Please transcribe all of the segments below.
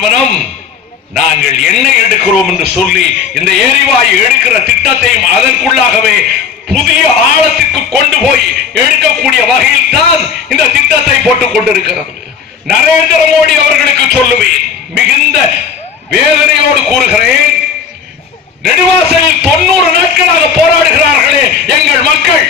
நிறுவனம் நாங்கள் எண்ணெய் எடுக்கிறோம் என்று சொல்லி இந்த எரிவாயு எடுக்கிற திட்டத்தையும் அதற்குள்ளாகவே புதிய ஆழத்துக்கு கொண்டு போய் எடுக்கக்கூடிய வகையில் தான் இந்த திட்டத்தை போட்டுக் கொண்டிருக்கிறது. நரேந்திர மோடி அவர்களுக்கு சொல்லுவேன், மிகுந்த வேதனையோடு கூறுகிறேன், நெடுவாசலில் 90 நாட்களாக போராடுகிறார்களே எங்கள் மக்கள்,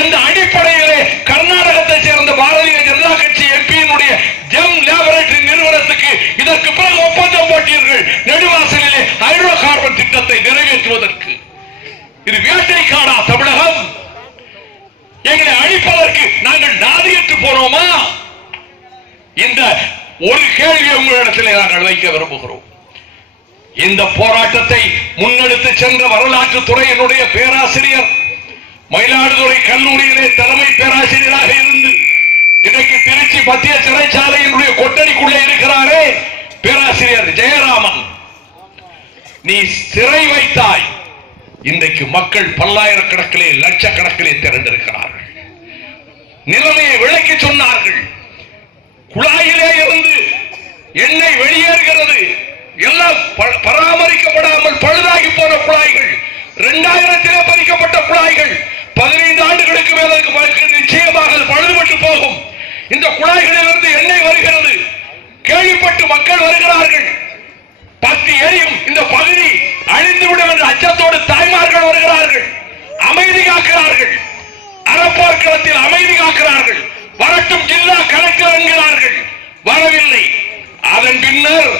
எந்த அடிப்படையிலே கர்நாடகத்தை சேர்ந்த பாரதிய ஜனதா கட்சி எம்பியினுடைய ஜெம் லேபரேட்டரி நிறுவனத்துக்கு இதற்கு பிறகு ஒப்பந்தம் போட்டீர்கள் நெடுவாசலிலே ஹைட்ரோ கார்பன் திட்டத்தை நிறைவேற்றுவதற்கு? இது வேட்டைக்காடா தமிழகம்? எங்களை அழிப்பதற்கு நாங்கள் நாதியற்று போனோமா? இந்த ஒரு கேள்வி உங்களிடத்தில் நாங்கள் வைக்க விரும்புகிறோம். இந்த போராட்டத்தை முன்னெடுத்து சென்ற வரலாற்று துறையினுடைய பேராசிரியர், மயிலாடுதுறை கல்லூரியிலே தலைமை பேராசிரியராக இருந்து இன்றைக்கு திருச்சி மத்திய சிறைச்சாலையினுடைய கொட்டடிக்குள்ளே இருக்கிறாரே பேராசிரியர் ஜெயராமன், நீ சிறை வைத்தாய். இன்றைக்கு மக்கள் பல்லாயிரக்கணக்கிலே லட்சக்கணக்கிலே திரண்டிருக்கிறார்கள். நிலைமையை விளக்கி சொன்னார்கள். குழாயிலே இருந்து எண்ணெய் வெளியேறுகிறது, எல்லாம் பராமரிக்கப்படாமல் பழுதாகி போன குழாய்கள், 2000 பதிக்கப்பட்ட குழாய்கள், 15 ஆண்டுகளுக்கு மேல் நிச்சயமாக பழுதுபட்டு போகும். இந்த குழாய்களிலிருந்து எண்ணெய் வருகிறது, கேள்விப்பட்டு மக்கள் வருகிறார்கள். பத்தி எரியும் இந்த பகுதி அழிந்துவிடும் என்ற அச்சத்தோடு தாய்மார்கள் வருகிறார்கள், அமைதி காக்கிறார்கள், அறப்போர்க்களத்தில் அமைதி காக்கிறார்கள். வரட்டும் ஜில்லா கலெக்டர் என்கிறார்கள், வரவில்லை. அதன் பின்னர்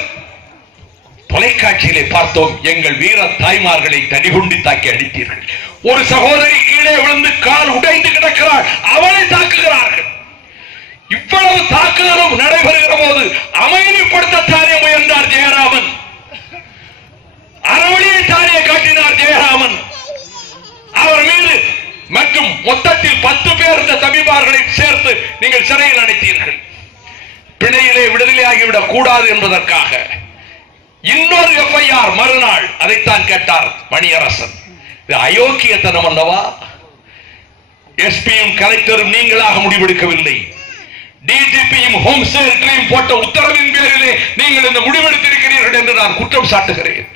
தொலைக்காட்சியிலே பார்த்தோம், எங்கள் வீர தாய்மார்களை தடிகுண்டி தாக்கி அடித்தீர்கள். ஒரு சகோதரி கீழே விழுந்து கால் உடைந்து கிடக்கிறார், அவளை தாக்குகிறார்கள். இவ்வளவு தாக்குதலும் நடைபெறுகிற போது அமைதிப்படுத்தத்தானே முயன்றார் ஜெயராமன், அறவழியை தானே காட்டினார் ஜெயராமன். அவர் மீது மற்றும் மொத்தத்தில் 10 பேர் இந்த தபிபார்களை சேர்த்து நீங்கள் சிறையில் அடைத்தீர்கள். பிணையிலே விடுதலையாகிவிடக் கூடாது என்பதற்காக இன்னொரு எஃப்ஐஆர் மறுநாள் அதைத்தான் கேட்டார் மணியரசன். இது அயோக்கியத்தனம் அல்லவா? எஸ்பியும் கலெக்டரும் நீங்களாக முடிவெடுக்கவில்லை, டிஜிபியும் ஹோம் செக்ரட்டரியும் போட்ட உத்தரவின் பேரிலே நீங்கள் இந்த முடிவெடுத்திருக்கிறீர்கள் என்று நான் குற்றம் சாட்டுகிறேன்.